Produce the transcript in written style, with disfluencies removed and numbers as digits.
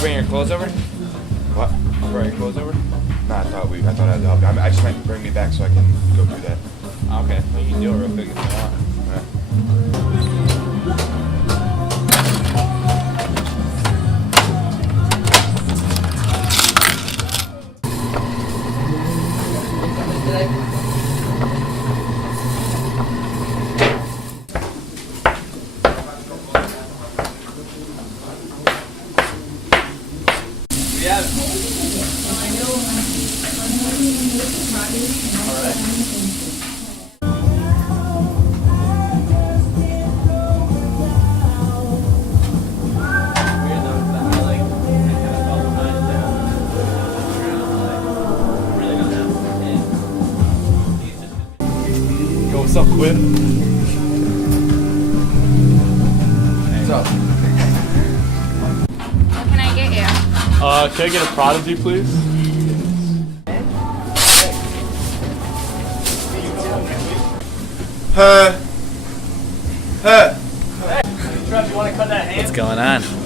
bring your clothes over? What? You brought your clothes over? No, I thought I had to help you. I just meant bring me back so I can go through that. Okay, well, you can do it real quick if you want. Yeah. Yo, what's up, Quinn? What's up? What can I get you? Can I get a Prodigy, please? Huh. Trev, you want to cut that hand? What's going on?